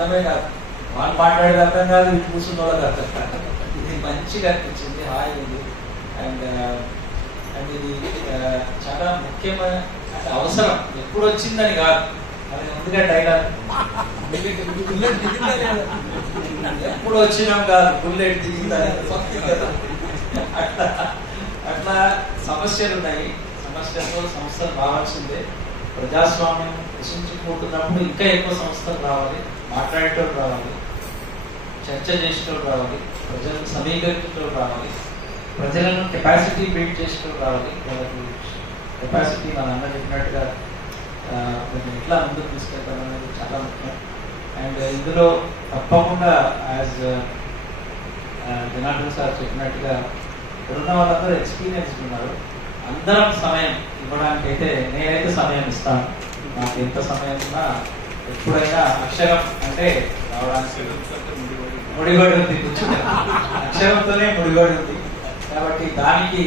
అర్థమే కాదు, వాళ్ళు మాట్లాడేది అర్థం కాదు, ఇటు కూర్చున్న వాళ్ళకి అర్థం కాదు. ఇది మంచిగా అనిపించింది, హాయి ఉంది. అండ్ అండ్ ఇది చాలా ముఖ్యమైన అంటే అవసరం, ఎప్పుడు వచ్చిందని కాదు, అది ముందుగా డైలాగ్ ఎప్పుడు వచ్చినాం కాదు, బుల్లెట్ దిగిందని అట్లా అట్లా సమస్యలు ఉన్నాయి. సమస్యలతో సంస్థలు రావాల్సిందే. ప్రజాస్వామ్యం విశ్వించుకుంటున్నప్పుడు ఇంకా ఎక్కువ సంస్థలు రావాలి, మాట్లాడేటోళ్ళు రావాలి, చర్చ చేసేటోళ్ళు రావాలి, ప్రజలను సమీకరించేటోళ్ళు రావాలి, ప్రజలను కెపాసిటీ బిల్డ్ చేసేటోళ్ళు రావాలి. వాళ్ళకి కెపాసిటీ మన అన్న చెప్పినట్టుగా కొంచెం ఎట్లా ముందుకు తీసుకెళ్తాం అనేది చాలా ముఖ్యం. అండ్ ఇందులో తప్పకుండా యాజ్ జనార్దన్ సార్ చెప్పినట్టుగా ఇక్కడున్న వాళ్ళందరూ ఎక్స్పీరియన్స్ ఉన్నారు. అందరం సమయం ఇవ్వడానికి అయితే నేనైతే సమయం ఇస్తాను. నాకు ఎంత సమయం ఉన్నా ఎప్పుడైనా అక్షరం అంటే రావడానికి ముడిగోడి ఉంది, అక్షరంతోనే ముడిగోడి ఉంది. కాబట్టి దానికి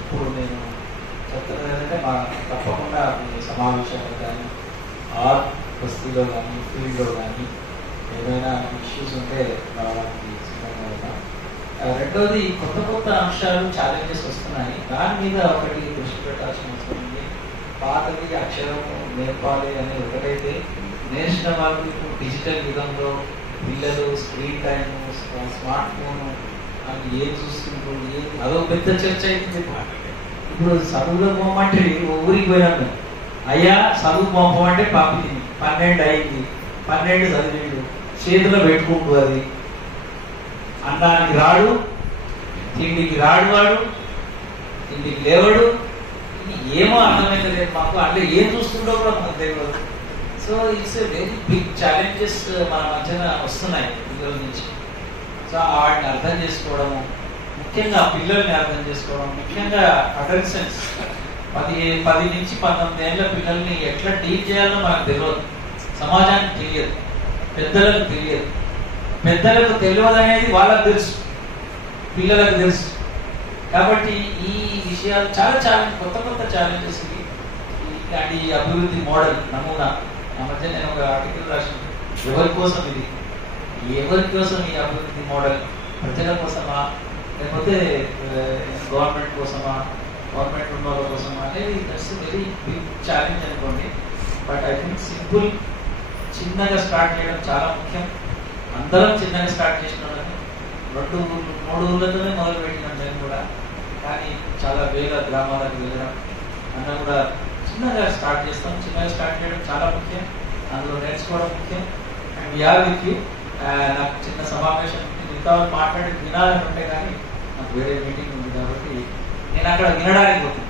ఇప్పుడు నేను చెప్తున్నది ఏంటంటే మా తప్పకుండా మీ సమావేశాలు కానీ ఆర్ట్ బస్తీలో కానీ ఫీల్డ్లో కానీ ఏదైనా ఇష్యూస్ ఉంటే రావడానికి సిద్ధంగా ఉన్నాం. రెండోది కొత్త కొత్త అంశాలు ఛాలెంజెస్ వస్తున్నాయి, దాని మీద ఒకటి దృష్టి పెట్టాల్సిన అవసరం ఉంది. పాతది అక్షరము నేర్పాలి అనేది ఒకటైతే, నేర్చిన వాళ్ళు ఇప్పుడు డిజిటల్ యుగంలో పిల్లలు స్క్రీన్ టైమ్, స్మార్ట్ ఫోన్ అని ఏం చూస్తుంటారు, అదో పెద్ద చర్చ అవుతుంది. ఇప్పుడు చదువులో పోమంటే ఊరికి పోయినాను, అయ్యా చదువు పంపమంటే పంపింది, 12 అయింది, 12 చదివిండు, చేతిలో పెట్టుకుంటూ అది అన్నానికి రాడు, తిండికి రాడు, వాడు తిండికి లేవడు, ఏమో అర్థమైతే లేదు మాకు. అంటే ఏం చూస్తుండో కూడా మనకు తెలియదు. So it's a very big challenges మన మధ్యన వస్తున్నాయి పిల్లల నుంచి. సో వాటిని అర్థం చేసుకోవడము, ముఖ్యంగా పిల్లల్ని అర్థం చేసుకోవడం, ముఖ్యంగా అటెన్షన్స్ 10 నుంచి 19 ఏళ్ళ పిల్లల్ని ఎట్లా డీల్ చేయాలో మనకు తెలియదు, సమాజానికి తెలియదు, పెద్దలకు తెలియదు. పెద్దలకు తెలియదు అనేది వాళ్ళకు తెలుసు, పిల్లలకు తెలుసు. కాబట్టి ఈ విషయాలు చాలా ఛాలెంజ్, కొత్త కొత్త ఛాలెంజెస్. ఇలాంటి అభివృద్ధి మోడల్ నమూనా ఆ మధ్య నేను ఒక ఆర్టికల్ రాసిన, ఎవరి కోసం ఇది, ఎవరి కోసం ఈ అభివృద్ధి మోడల్, ప్రజల కోసమా లేకపోతే గవర్నమెంట్ కోసమా, గవర్నమెంట్ ఉన్న వాళ్ళ కోసమా అనేది దట్స్ వెరీ బిగ్ ఛాలెంజ్ అనుకోండి. బట్ ఐ థింక్ సింపుల్, చిన్నగా స్టార్ట్ చేయడం చాలా ముఖ్యం. అందరం చిన్నగా స్టార్ట్ చేసిన వాళ్ళని 2-3 ఊళ్ళతోనే మొదలు పెట్టినాం నేను కూడా, కానీ చాలా వేల గ్రామాలకు వెళ్ళడం అన్న కూడా చిన్నగా స్టార్ట్ చేస్తాం. చిన్నగా స్టార్ట్ చేయడం చాలా ముఖ్యం, అందులో నేర్చుకోవడం ముఖ్యం. And we are with you. నాకు చిన్న సమావేశం మిగతా మాట్లాడి వినాలని ఉంటే కానీ నాకు వేరే మీటింగ్ ఉంది కాబట్టి నేను అక్కడ వినడానికి పోతున్నాను.